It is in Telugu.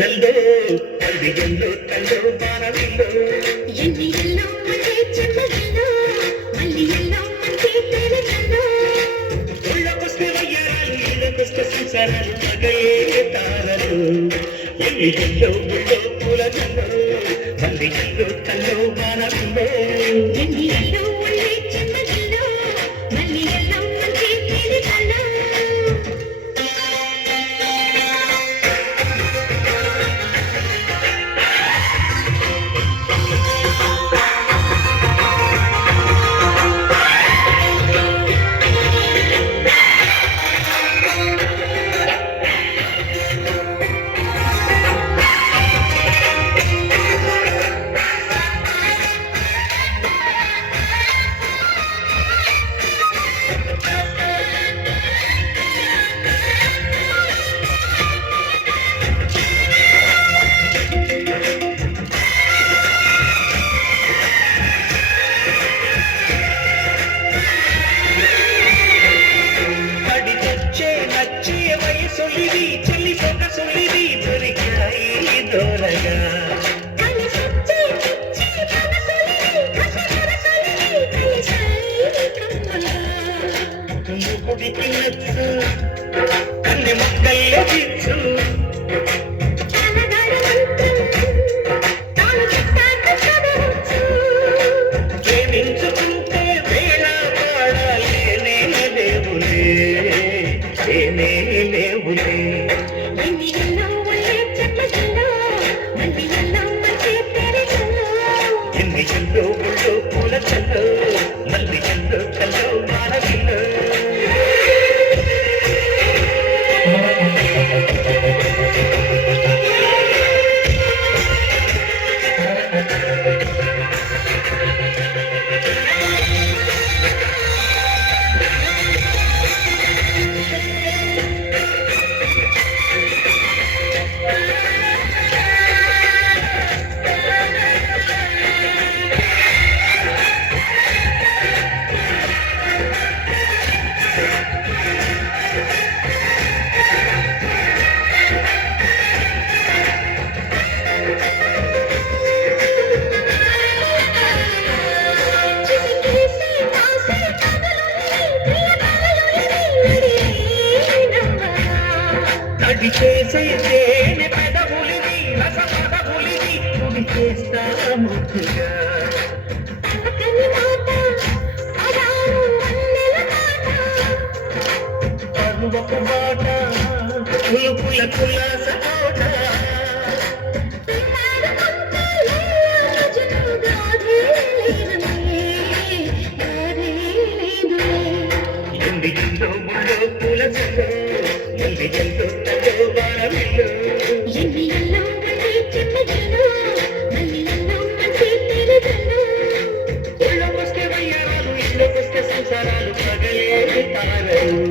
జల్లో అల్లిగల్లో తల్లో బాణవిల్లో ఎన్నియల్లో మంచి చెమ్మగిల్లో మల్లియల్లో మంచి తేనెల్లో ఉళ్ళకొస్తే వయ్యారాలు ఇళ్ళకొస్తే సంసారాలు మగలే తారలు ఎన్నియల్లో గుళ్ళో పూల జల్లో మల్లియల్లో తల్లో బాణవిల్లో ఎన్నియల్లో మంచి చెమ్మగిల్లో మల్లియల్లో మంచి తేనెల్లో సొలిది చెల్లి పొగ సొలిది దొరికాయి దొరగా ముగుడికి నచ్చు కన్ని మొక్కల్లో చిచ్చు ప్రేమించుకుంటే వేళ పాడాలి దేవులే లేవులే ఎన్నికల్లో గుళ్ళో పూల చల్లో మల్లికల్లో కల్లో మానవిల్లో అడి చేసే తేనె పెదవులిది రస పదవులిది తుడి చేస్తా ముద్దుగా పరువపు బాట పులుపుల కులాస కోట ఎన్నికల్లో ముళ్ళో పూల జల్లో మల్లికల్లో తల్లో బాణవిల్లో ఎన్నియల్లో మంచి చెమ్మగిల్లో మల్లియల్లో మంచి తేనెల్లో ఉళ్ళకొస్తే వయ్యారాలు ఇళ్ళకొస్తే సంసారాలు పగలే తారలు